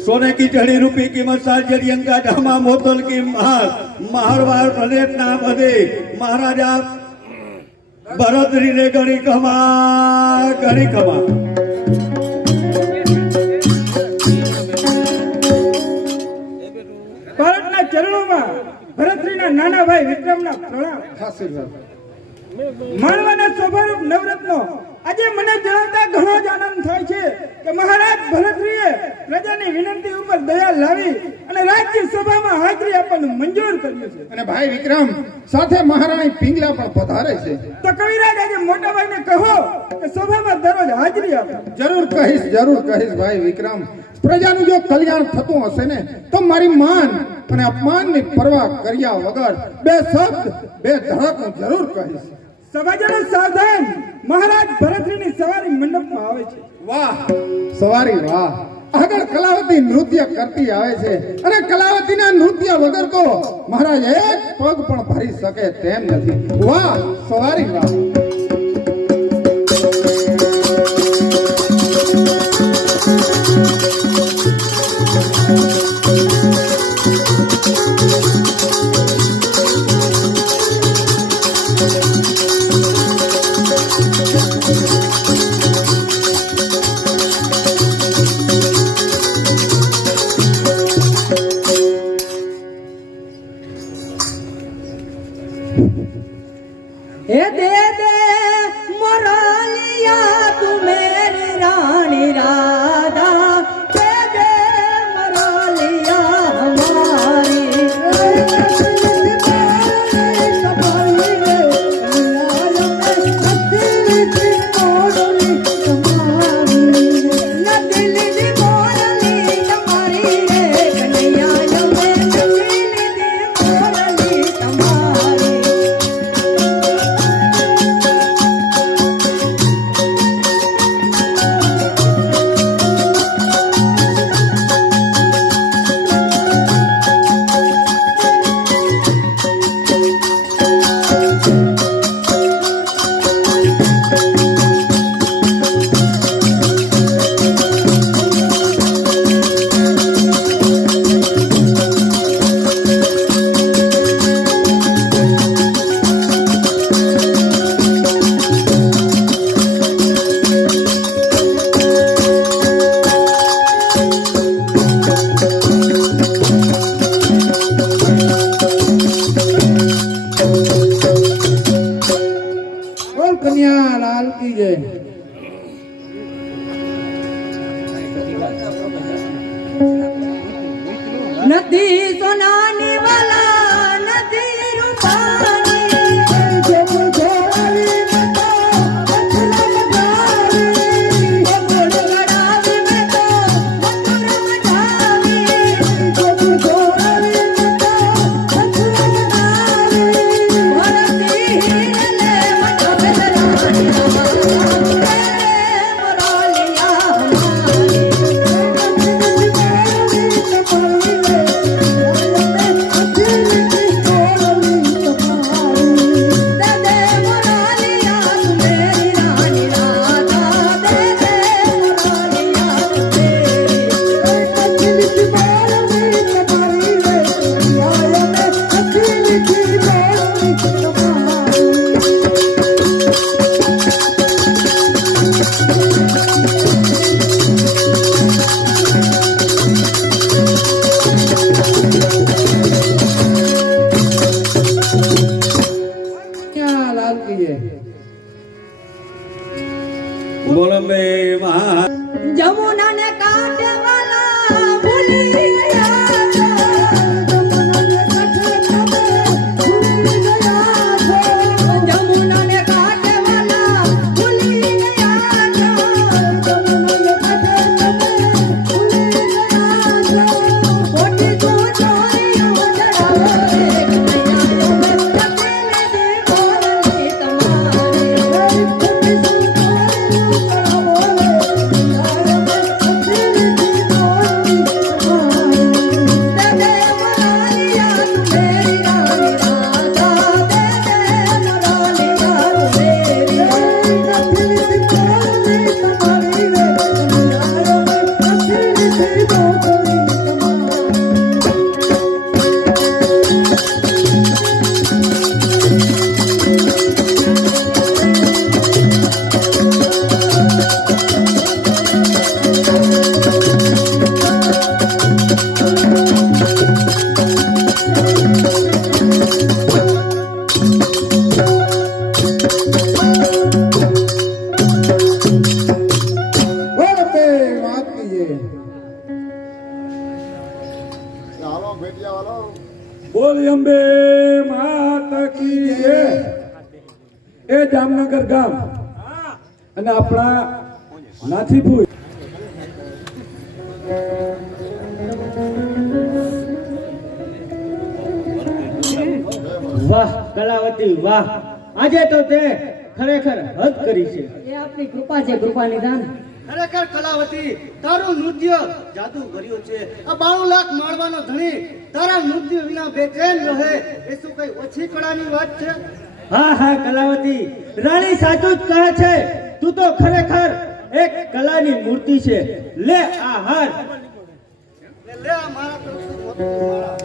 सोने की जड़ी रूपी कीमत सालजरी अंका जामा मोतल की महारवार प्लेट ना बदे महाराजा भरतरी ने गणी कमा ભારતના ચરણોમાં ભરતરીના નાના ભાઈ વિક્રમના પ્રણામ. માનવાના સ્વભાવ નવરત્નો આજે મને જણાવતા ઘણો જ આનંદ થાય છે કે મહારાજ ભરતરીએ પ્રજાની વિનંતી ઉપર દયા લાવી અને રાજ્ય સભામાં હાજરી આપવાનું મંજૂર કર્યું છે. અને ભાઈ વિક્રમ સાથે મહારાણી પિંગલા પણ પધારે છે. તો કવિરાજ આજે મોટા ભાઈને કહો કે સભામાં દરરોજ હાજરી આપે. જરૂર કહીશ ભાઈ વિક્રમ. પ્રજાનું જો કલ્યાણ થતું હશે ને તો મારી માન અને અપમાનની પરવા કર્યા વગર બે શબ્દ બે ધડક હું જરૂર કહીશ. સભાજનો સાવધાન. મહારાજ ભરતરીની સવારી મંડપમાં આવે છે. વાહ સવારી વાહ. આગળ કલાવતી નૃત્ય કરતી આવે છે અને કલાવતીના નૃત્ય વગર તો મહારાજ એક પગ પણ ભરી શકે તેમ નથી. વાહ સવારી વાહ. हे दे दे मोरलिया तू मेरी रानी राधा, दे दे मोरलिया हमारी नदी सोनानी वाला नदी रूपानी बोलो मे महा जमुना ने काटे वाला भूली गया जमुना ने काटे वाला भूली गया कोटी को चोरियों जड़ावे એ જામનગર ગામ અને આપણા નાથીપુર વાહ કલાવતી વાહ, આજે તો તે ખરેખર હદ કરી છે. એ આપની કૃપા છે, કૃપા નિદાન. ખરેખર કલાવતી, તારું નૃત્ય જાદુ કર્યું છે. આ 92 લાખ માળવાનો ધણી તારા નૃત્ય વિના બેચેન રહે, એ શું કઈ ઓછી કળાની વાત છે? હા હા કલાવતી, રાણી સાચું જ કહે છે. તું તો ખરેખર એક કલાની મૂર્તિ છે. લે આ હાર. લે આ મારા તરફથી મોતી માળા.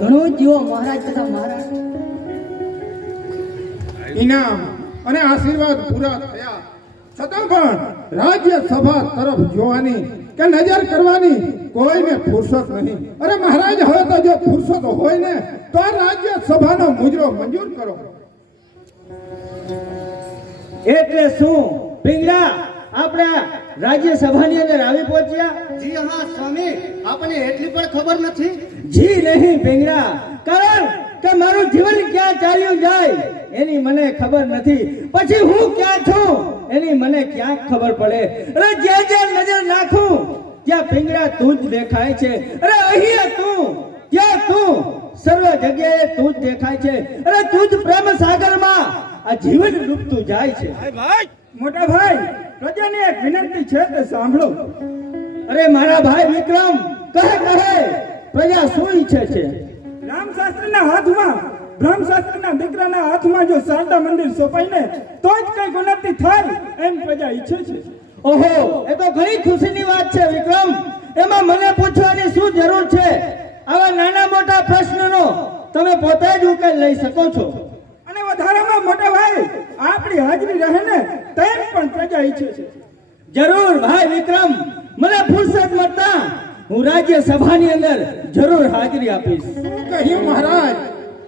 ઘણો જીવો મહારાજ તથા મહારાજ. ઇનામ અને આશીર્વાદ પૂરા થયા છતાં પણ રાજ્ય સભા તરફ જોવાની કે નજર કરવાની કોઈને ફુરસત નહીં. અરે મહારાજ, હવે તો જો ફુરસત હોય ને તો આ રાજ્ય સભાનો મુજરો મંજૂર કરો. એટલે શું પિંગલા, આપણે રાજ્ય સભાની અંદર આવી પહોંચ્યા? જી હા સ્વામી, આપણને એટલી પણ ખબર નથી. જી નહીં પિંગલા, કારણ કે મારું જીવન ક્યાં ચાલ્યું જાય એની મને ખબર નથી. પછી હું ક્યાં છું એની મને ક્યાં ખબર પડે. અરે જ્યાં નજર નાખું ત્યાં પિંગલા તું જ દેખાય છે. અરે અહીંયા તું, ત્યાં તું, સર્વ જગ્યાએ તું જ દેખાય છે. અરે તું જ પ્રેમ સાગરમાં આ જીવન ડૂબતું જાય છે. મોટા ભાઈ, પ્રજાની એક વિનંતી છે તે સાંભળો. અરે મારા ભાઈ વિક્રમ, કહે પ્રજા શું ઈચ્છે છે? રામશાસ્ત્રીના હાથમાં, બ્રહ્મશાસ્ત્રીના દીકરાના હાથમાં જો શારદા મંદિર સોંપાય ને તો જ કઈ ઉન્નતિ થાય એમ પ્રજા ઈચ્છે છે. ઓહો, એ તો ઘણી ખુશીની વાત છે વિક્રમ. એમાં મને પૂછવાની શું જરૂર છે? આવા નાના મોટા પ્રશ્નનો તમે પોતે જ ઉકેલ લઈ શકો છો. અને વધારામાં મોટા ભાઈ, આપણી હાજરી રહે ને તેમ પણ પ્રજા ઈચ્છે છે. જરૂર ભાઈ વિક્રમ, મને ફુરસત મળતા હું રાજ્ય સભાની અંદર જરૂર હાજરી આપીશ. શું કહ્યું મહારાજ?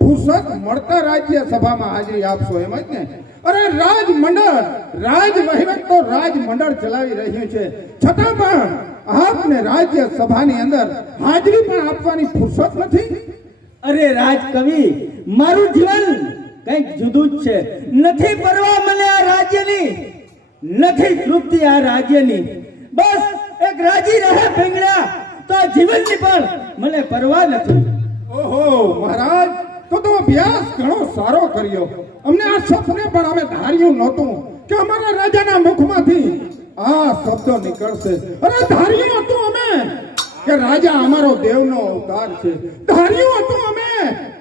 ફુરસત મળતા રાજ્ય સભામાં હાજરી આપશો એમ જ ને? અરે રાજમંડળ, રાજ વહીવટ તો રાજમંડળ ચલાવી રહ્યું છે, છતાં પણ આપને રાજ્ય સભાની અંદર હાજરી પણ આપવાની ફુરસત નથી. અરે રાજકવિ, મારું જીવન કંઈક જુદું જ છે. નથી પરવા મને આ રાજ્યની, નથી તૃપ્તિ આ રાજ્યની. બસ એક રાજી રહે પિંગલા, તો આ જીવનની પણ મને પરવા નથી. ઓહો મહારાજ, તો અભ્યાસ ઘણો સારો કર્યો. અમને આ સપને પણ અમે ધાર્યું નહોતું કે અમારા રાજાના મુખમાંથી આ શબ્દો નીકળશે. અરે ધાર્યું હતું અમે કે રાજા અમારો દેવનો અવતાર છે. ધાર્યું હતું અમે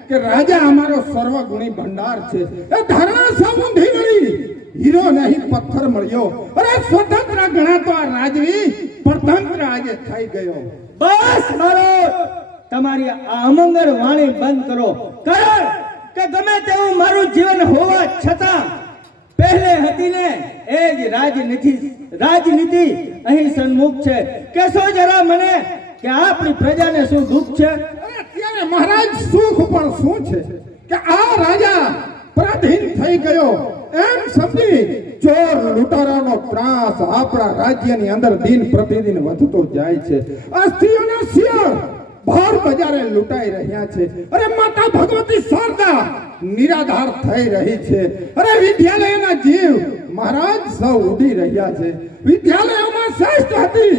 કે રાજા અમારો સર્વગુણી ભંડાર છે. એ ધારણા સાવ ઊંધી ગઈ. હીરો નહીં પથ્થર મળ્યો. અરે સ્વતંત્ર ગણાતો આ રાજવી પરતંત્ર આજે થઈ ગયો. બસ મારો, તમારી આ અમંગળ વાણી બંધ કરો. કારણ કે ગમે તેવું મારું જીવન હોવા છતાં પહેલે હતી ને એ જ રાજનીતિ અહીં સન્મુખ છે. કેશો જરા મને કે આપણી પ્રજાને શું દુઃખ છે? અરે અત્યારે મહારાજ સુખ પણ શું છે કે આ રાજા પરાધીન થઈ ગયો એમ સમજી ચોર લૂંટારાનો ત્રાસ આપણા રાજ્યની અંદર દિન પ્રતિદિન વધતો જાય છે. આ સ્ત્રીઓના શિયાળ ભાર બજારે લૂંટાઈ રહ્યા છે. અરે માતા ભગવતી શારદા નિરાધાર થઈ રહી છે. અરે વિદ્યાલયના જીવ મહારાજ સૌ ઉડી રહ્યા છે. વિદ્યાલયોમાં શ્રેષ્ઠ હતી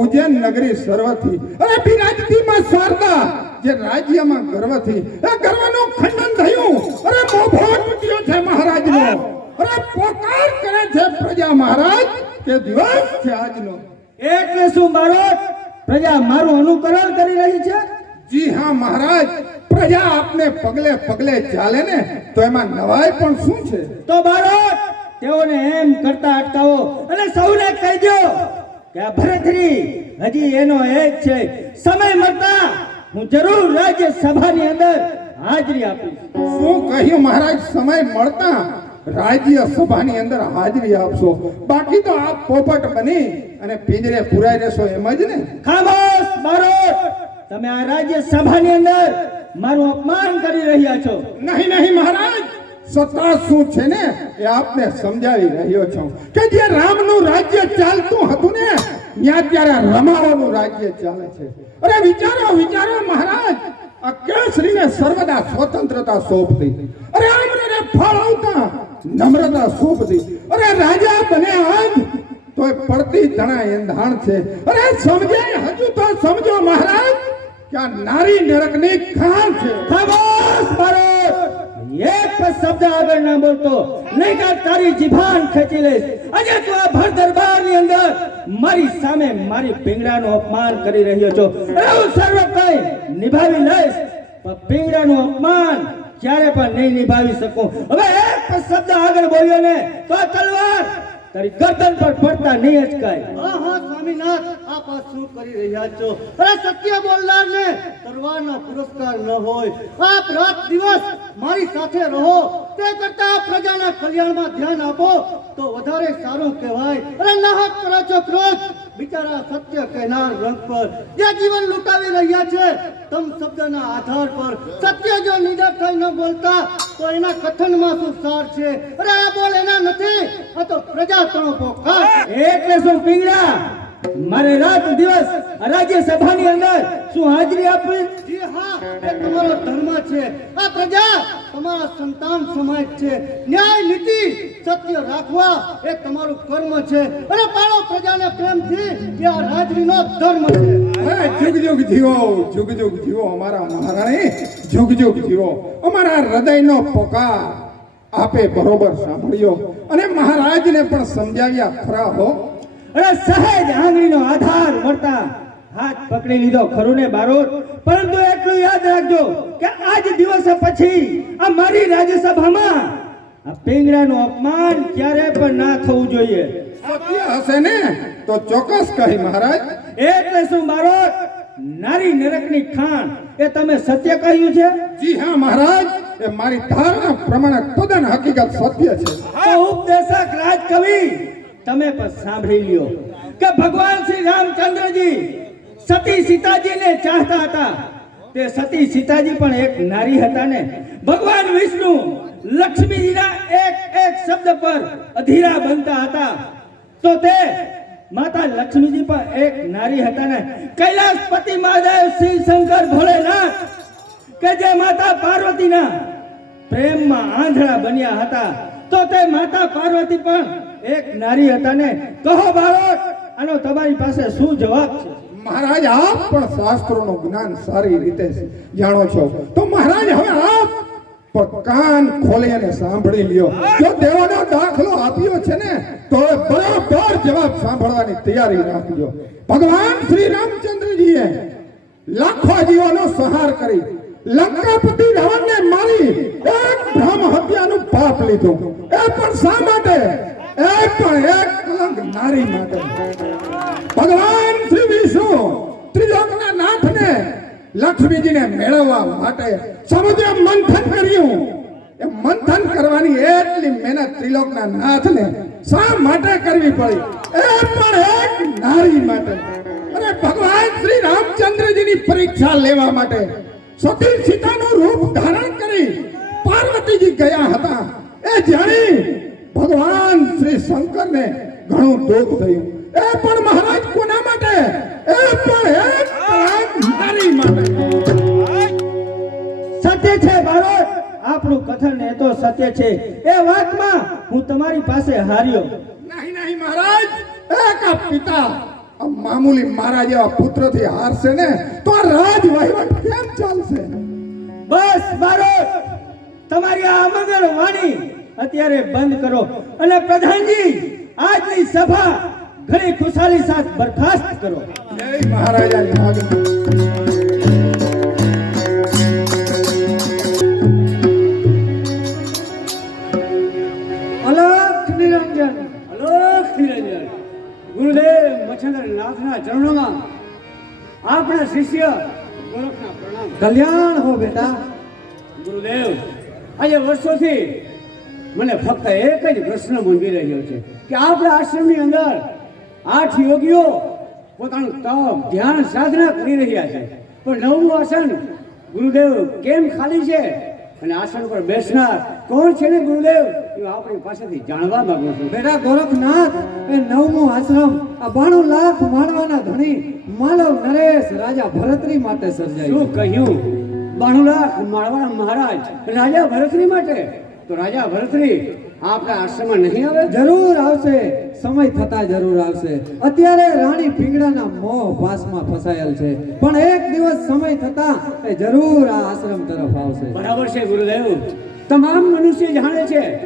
ઉજ્જૈન નગરી સર્વથી. અરે બિરાજતી માં શારદા જે રાજ્યમાં ગર્વથી, એ ગર્વનું ખંડન થયું. અરે મોભો તૂટ્યો છે મહારાજનો. અરે પોકાર કરે છે પ્રજા મહારાજ કે દિવસ છે આજનો. એટલે શું બારોટ, પ્રજા મારું અનુકરણ કરી રહી છે? જી હા મહારાજ, પ્રજા આપને પગલે પગલે ચાલે ને તો એમાં નવાઈ પણ શું છે? તો બારોટ, તેઓને એમ કરતા અટકાવો અને સૌને કહી દો કે આ ભરતરી હજી એનો એ જ છે. સમય મળતા હું જરૂર રાજ્ય સભાની અંદર હાજરી આપીશ. શું કહ્યું મહારાજ? સમય મળતા રાજ્ય સભાની અંદર હાજરી આપશો? બાકી તો આપ પોપટ બની અને પિંજરે પુરાઈ રહેશો એમ જ ને? ખામોશ બારોટ, તમે આ રાજ્ય સભાની અંદર મારું અપમાન કરી રહ્યા છો. નહીં નહીં મહારાજ, સત્તા શું છે ને એ આપને સમજાવી રહ્યો છું કે જે રામનું રાજ્ય ચાલતું હતું ને ત્યાં ત્યારે રમાઓનું રાજ્ય ચાલે છે. અરે વિચારો વિચારો મહારાજ, આ કેસરીને સર્વદા સ્વતંત્રતા સોંપતી. અરે આમને ફળ આવતા નમ્રતા શોભતી. અરે રાજા બને આજ તોય પડતી ધણા એંધાણ છે. અરે સમજાય હજુ તો સમજો મહારાજ કે આ નારી નરકની ખાણ છે. ખામોશ ભારત! એક શબ્દ આગળ ના બોલતો, નહીં તો તારી જીભાન ખેંચી લઈશ. આજે તું આ ભર દરબારની અંદર મારી સામે મારી પિંગળાનું અપમાન કરી રહ્યો છો. અરે હું સર્વ કંઈ નિભાવી લઈશ, પણ પિંગળાનું અપમાન ક્યારે પણ નહીં નિભાવી શકું. હવે એક શબ્દ આગળ બોલ્યો ને તો આ તલવાર તારી ગરદન પર પડતા નહીં અચકાય. હા હા સ્વામીનાથ, આપ આ શું કરી રહ્યા છો? અરે સત્ય બોલનારને તલવારનો પુરસ્કાર ન હોય. આપ રાત દિવસ મારી સાથે રહો, તે કરતા પ્રજાના કલ્યાણમાં ધ્યાન આપો તો વધારે સારું કહેવાય. અરે નાહક કરો છો ક્રોધ બિચારા સત્ય કહેનાર રંગ પર જે જીવન લૂંટાવી રહ્યા છે. તમ શબ્દના આધાર પર સત્ય જો નિડર થઈ ન બોલતા તો એના કથનમાં શું સાર છે? અરે આ બોલ એના નથી, આ તો પ્રજા તણપો ખાસ. એટલે શું પિંગળા, મારે રાત દિવસ રાજ્ય સભાની અંદર શું હાજરી આપવી? જી હા, એ તમારો ધર્મ છે. આ પ્રજા તમારા સંતાન સમાજ છે. ન્યાય નીતિ સત્ય રાખવા એ તમારું કર્મ છે. અને પાડો પ્રજાને પ્રેમથી, એ આ રાજવીનો ધર્મ છે. અરે જુગ જુગ જીવો, જુગ જુગ જીવો અમારા મહારાણી, જુગ જુગ જીવો. અમારા હૃદયનો પોકાર આપે બરોબર સાંભળ્યો અને મહારાજને પણ સમજાવ્યા ખરા હો. અરે સહેજ આંગળીનો આધાર મળતા હાથ પકડી લીધો ખરું ને બારોટ, પરંતુ એટલું યાદ રાખજો કે આજ દિવસ પછી આ મારી રાજ્યસભામાં આ પિંગળાનું અપમાન ક્યારે પણ ના થવું જોઈએ. સત્ય હશે ને તો ચોક્કસ કહી મહારાજ. એટલે શું બારોટ, નારી નરકની ખાણ એ તમે સત્ય કહ્યું છે? જી હા મહારાજ, એ મારી ધારણા પ્રમાણે તદ્દન હકીકત સત્ય છે. તો ઉપદેશક રાજકવિ તમે પણ સાંભળી લ્યો કે ભગવાન શ્રી રામચંદ્રજી સતી સીતાજીને ચાહતા હતા. તે સતી સીતાજી પણ એક નારી હતા ને. ભગવાન વિષ્ણુ લક્ષ્મીજીના એક એક શબ્દ પર અધીરા બનતા હતા, તો તે માતા લક્ષ્મીજી પણ એક નારી હતા ને. કૈલાસપતિ મહાદેવ શિવ શંકર ભોલેનાથ કે જે માતા પાર્વતીના પ્રેમમાં આંધળા બન્યા હતા, તો તે માતા પાર્વતી પણ એક નારી હતા ને. કહો બાળક, આનો તમારી પાસે શું જવાબ છે? મહારાજ આપ પણ શાસ્ત્રોનું જ્ઞાન સારી રીતે જાણો છો, તો મહારાજ હવે આપ પણ કાન ખોલી અને સાંભળી લ્યો. જો દેવાનો દાખલો આપ્યો છે ને તો બરાબર જવાબ સાંભળવાની તૈયારી રાખજો. ભગવાન શ્રી રામચંદ્રજીએ લાખો જીવોનો સંહાર કરી લંકાપતિ રાવણને મારી એક બ્રહ્મ હત્યાનું પાપ લીધું. એ પણ શા માટે? એ પણ એક કલંક નારી માટે. ભગવાન શ્રી વિષ્ણુ ત્રિલોકના નાથને લક્ષ્મીજીને મેળવવા માટે સમુદ્ર મંથન કર્યું. એ મંથન કરવાની એટલી મહેનત ત્રિલોકના નાથને શા માટે કરવી પડી? એ પણ એક નારી માટે. અને ભગવાન શ્રી રામચંદ્રજીની પરીક્ષા લેવા માટે સતી સીતાનું રૂપ ધારણ કરી પાર્વતીજી ગયા હતા. એ જાણી ભગવાન શ્રી શંકરને ઘણું દુઃખ થયું. એ પણ મહારાજ કોના માટે? એ પણ એક નારી માટે. સત્ય છે બાળક, આપણું કથન એ તો સત્ય છે. એ વાતમાં હું તમારી પાસે હાર્યો. નહીં નહીં મહારાજ, એક આ પિતા આ મામૂલી મારા જેવા પુત્રથી હારશે ને તો આ રાજ વહીવટ કેમ ચાલશે? બસ બાળક, તમારી આ અમંગળ વાણી અત્યારે બંધ કરો અને પ્રધાનજી આજની સભા ઘણી ખુશાલી સાથે બરખાસ્ત કરો. જય મહારાજાની આજ્ઞા. અલખ નિરંજન, અલખ નિરંજન. ગુરુદેવ મચ્છંદ્રનાથના ચરણોમાં આપણા શિષ્ય ગોરખના પ્રણામ. કલ્યાણ હો બેટા. ગુરુદેવ, આજે વર્ષોથી મને ફક્ત એક જ પ્રશ્ન મૂંઝવી રહ્યો છે કે આપણા આશ્રમની અંદર 8 યોગીઓ પોતાનું તપ ધ્યાન સાધના કરી રહ્યા છે, પણ 9મું આસન ગુરુદેવ કેમ ખાલી છે અને આસન પર બેસનાર કોણ છે ને ગુરુદેવ, એ આપણી પાસેથી જાણવા માંગુ છું. બેટા ગોરખનાથ, એ 9મું આશ્રમ આ 92 લાખ માનવાના ધણી માનવ નરેશ રાજા ભરતરી માટે સર્જાયું. શું કહ્યું? 92 લાખ માળવા મહારાજ રાજા ભરતરી માટે? તો રાજા ભરતરી આપણા આશ્રમમાં નહીં આવે? જરૂર આવશે, સમય થતા જરૂર આવશે. અત્યારે રાણી પિંગળાના મોહ પાસમાં ફસાયેલ છે, પણ એક દિવસ સમય થતા એ જરૂર આ આશ્રમ તરફ આવશે. બરાબર છે ગુરુદેવ. તમામ મનુષ્ય જાણે છે